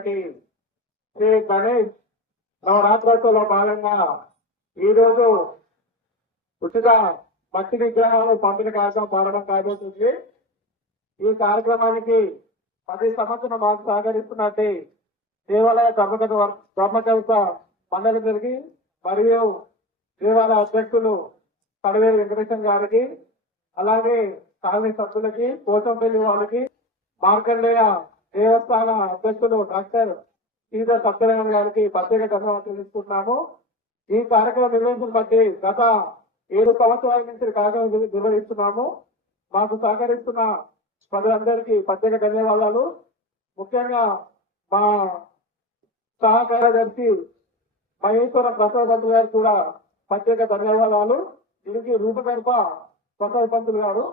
మనకి శ్రీ గణేష్ నవరాత్రోత్సవంలో భాగంగా ఈ రోజు ఉచిత మట్టి విగ్రహాలు పంపిణీ కార్యక్రమం ప్రారంభం కాబోతుంది. ఈ కార్యక్రమానికి పది సంవత్సరం మాకు సహకరిస్తున్నట్టు దేవాలయ ధర్మకథ ధర్మకవిత మండలి గారికి మరియు దేవాలయ అధ్యక్షులు కడవేరు వెంకటేశ్వర గారికి అలాగే కాలనీ సభ్యులకి పోచంపల్లి వాళ్ళకి మార్కండేయ దేవస్థాన అధ్యక్షులు డాక్టర్ శ్రీధర్ సత్యనారాయణ గారికి ప్రత్యేక ధన్యవాదాలు తెలుసుకుంటున్నాము ఈ కార్యక్రమం నిర్వహించిన బట్టి గత ఏడు సంవత్సరాల నుంచి కార్యక్రమం నిర్వహిస్తున్నాము. మాకు సహకరిస్తున్న ప్రజలందరికీ ప్రత్యేక ధన్యవాదాలు. ముఖ్యంగా మా సహకార్యదర్శి మహేశ్వర ప్రసాద్ పంతులు గారు కూడా ప్రత్యేక ధన్యవాదాలు. దీనికి రూపకల్ప ప్రసాద్ పంతులు గారు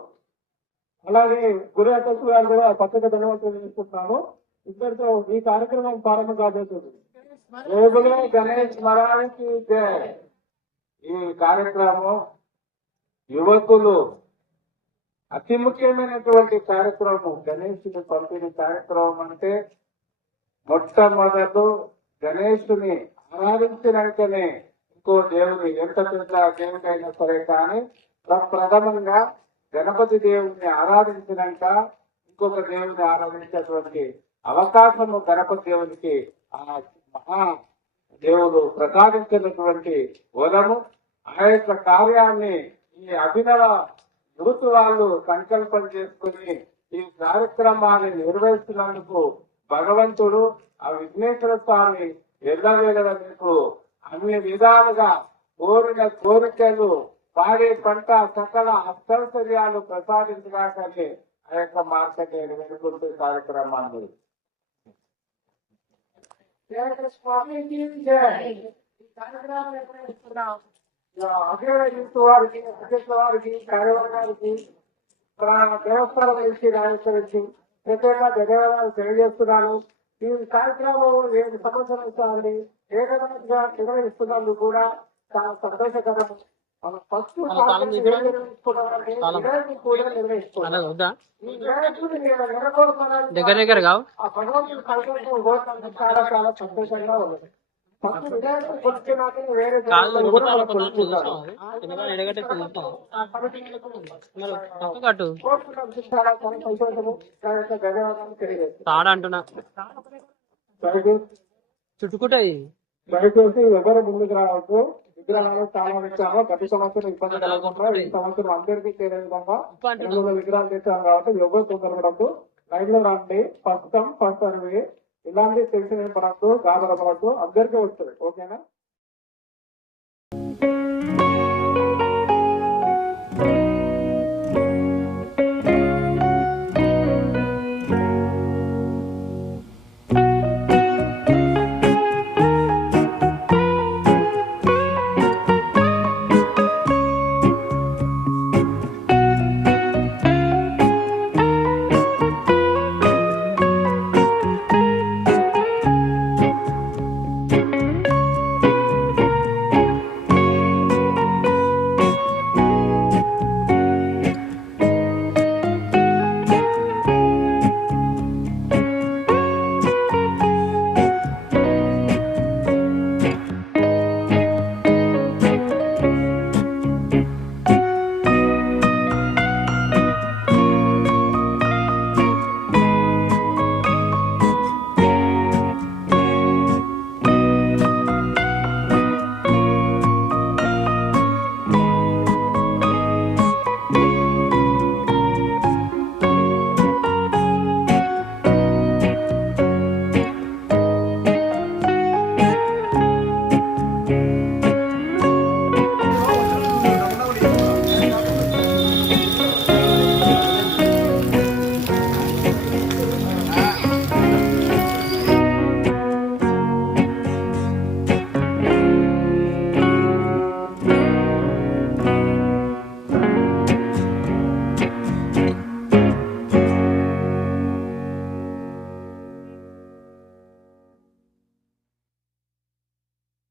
అలాగే గురు అధ్యక్షులు గారు కూడా పక్కకు ధన్యవాదాలు తెలుసుకుంటున్నాను. ఇద్దరితో ఈ కార్యక్రమం ప్రారంభం కాబోతుంది గణేష్ మరానికి ఈ కార్యక్రమం యువకులు అతి ముఖ్యమైనటువంటి కార్యక్రమం. గణేషుని పంపిణీ కార్యక్రమం అంటే మొట్టమొదలు గణేషుని ఆరాధించినాకనే ఇంకో దేవుని ఎంత పెద్ద దేవుడైనా సరే కానీ ప్రప్రథమంగా గణపతి దేవుడిని ఆరాధించినాక ఇంకొక దేవుడిని ఆరాధించేటువంటి అవకాశము గణపతి దేవునికి ఆ మహా దేవుడు ప్రసాదించినటువంటి వరము. ఆ యొక్క కార్యాన్ని ఈ అభినవ యూత్ వాళ్ళు సంకల్పం చేసుకుని ఈ కార్యక్రమాన్ని నిర్వహిస్తున్నందుకు భగవంతుడు ఆ విఘ్నేశ్వర స్వామి ఎల్లవేళ మీకు అన్ని విధాలుగా కోరిన కోరికలు పాడే పంట సకల అష్టైశ్వర్యాలు ప్రసాదించగాకని ఆ యొక్క మార్కెట్ వెనుకుంటూ కార్యక్రమాన్ని. వారికి అధ్యక్షుల వారికి కార్యవర్గానికి దేవస్థానం నుంచి ప్రత్యేకంగా ధన్యవాదాలు తెలియజేస్తున్నాను. ఈ కార్యక్రమం ఏడు సంవత్సరాలు సార్లు ఏకదాటిగా నిర్వహిస్తున్నందుకు కూడా చాలా సంతోషకరం. ఫస్ట్ వద్దా? దగ్గర దగ్గర కావు. కట్టు తాడ అంటున్నా. చుట్టుకుంటాయి దయచేసి ఎవరు ముందుకు రావద్దు. విగ్రహాలు చాలా ఇచ్చాము గత సంవత్సరం ఇబ్బంది కలగకుండా ఈ సంవత్సరం అందరికీ చేరే విధంగా రెండు వందల విగ్రహాలు తెచ్చాము కాబట్టి ఎవరు తొందరపడద్దు. లైన్లో రండి. ఫస్ట్ కమ్ ఫస్ట్ సర్వే ఇలాంటి ఏం పడద్దు గాబరపడద్దు అందరికీ వస్తుంది. ఓకేనా?